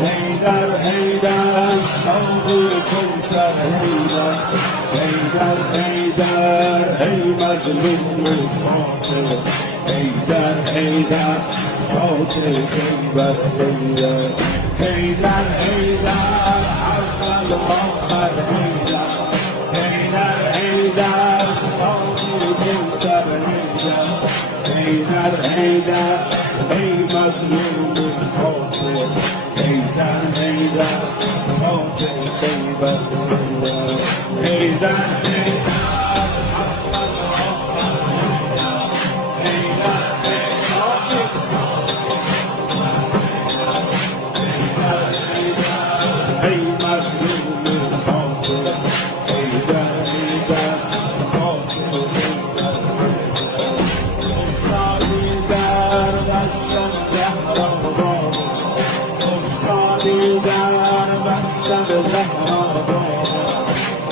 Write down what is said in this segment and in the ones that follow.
حیدر حیدر ساقی کوثر حیدر حیدر حیدر ای مظلوم فاتح حیدر حیدر فاتح خیبر حیدر حیدر حیدر اول آخر حیدر حیدر حیدر ساقی کوثر حیدر حیدر حیدر ای مظلوم فاتح حیدر حیدر فاتح خیبر حیدر حیدر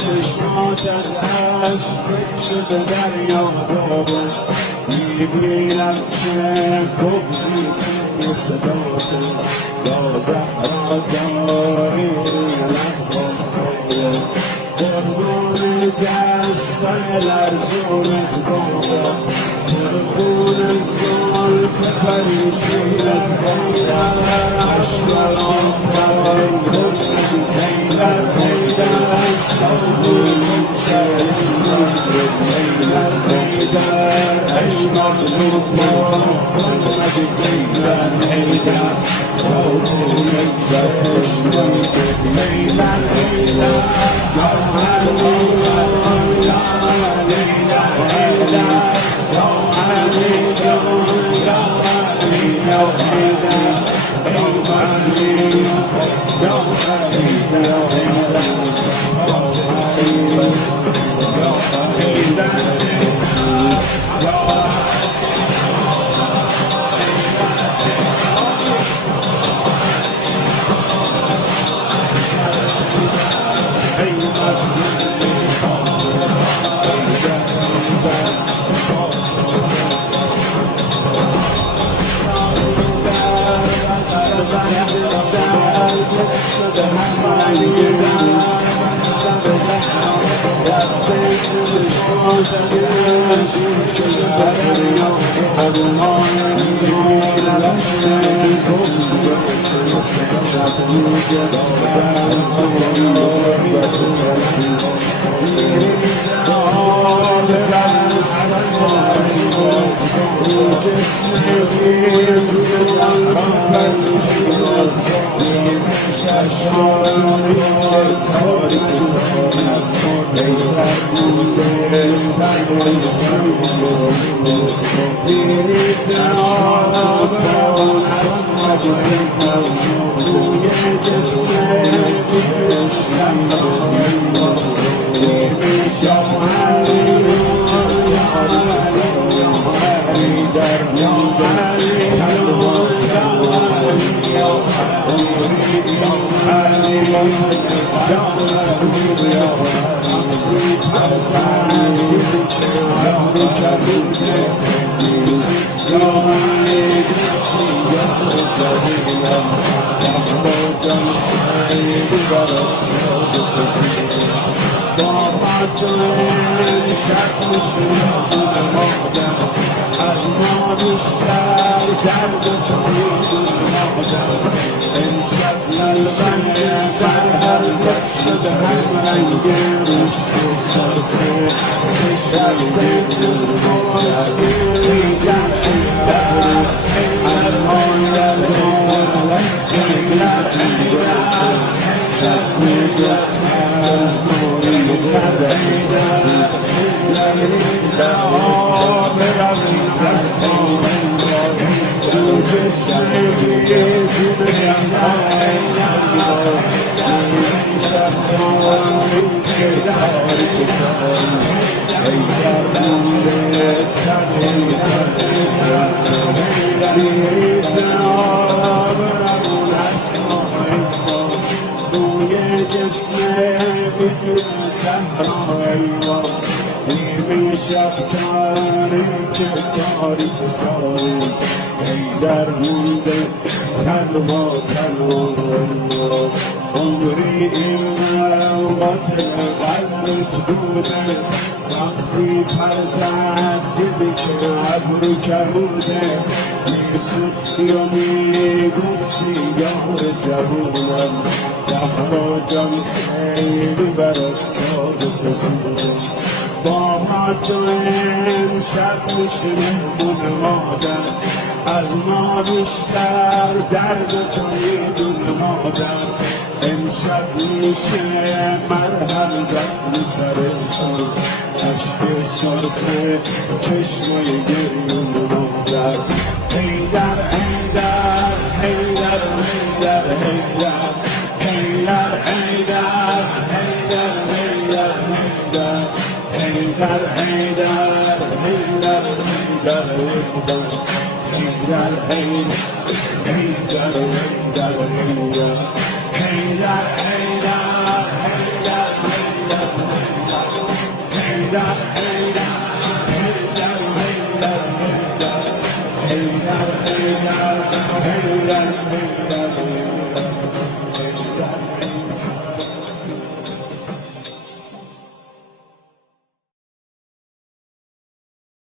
چشمات از عشق شده دریا بابا میبینم چه بغضی توی صدات یا زهرا داری لبات قربون دستای لرزونت بابا قربون زلف پریشونت بابا عشقان فرای حیدر حیدر ساقی کوثر حیدر حیدر ای مظلوم محمد حیدر حیدر فاتح خیبر حیدر حیدر یا علی یا حیدر یا علی جان یا علی یا حیدر روی جسم بدون صحرای ما نیمه شب تاریک تاریک حیدر مونده تنها عمری این باطل قلبت بوده وقتی فرزد دیدی که ابرو کبوده میسوختی و میگفتی یار جوونم زهرا جان خیلی برات کار بودم با ما تو امشب میشه مهمون مادر از ما بیشتر درد تو میدون مادر امشب میشه مرهم زد سر تو عشق سرخ چشمای گریون مادر حیدر حیدر حیدر حیدر حیدر حیدر حیدر حیدر حیدر حیدر حیدر حیدر حیدر حیدر حیدر حیدر حیدر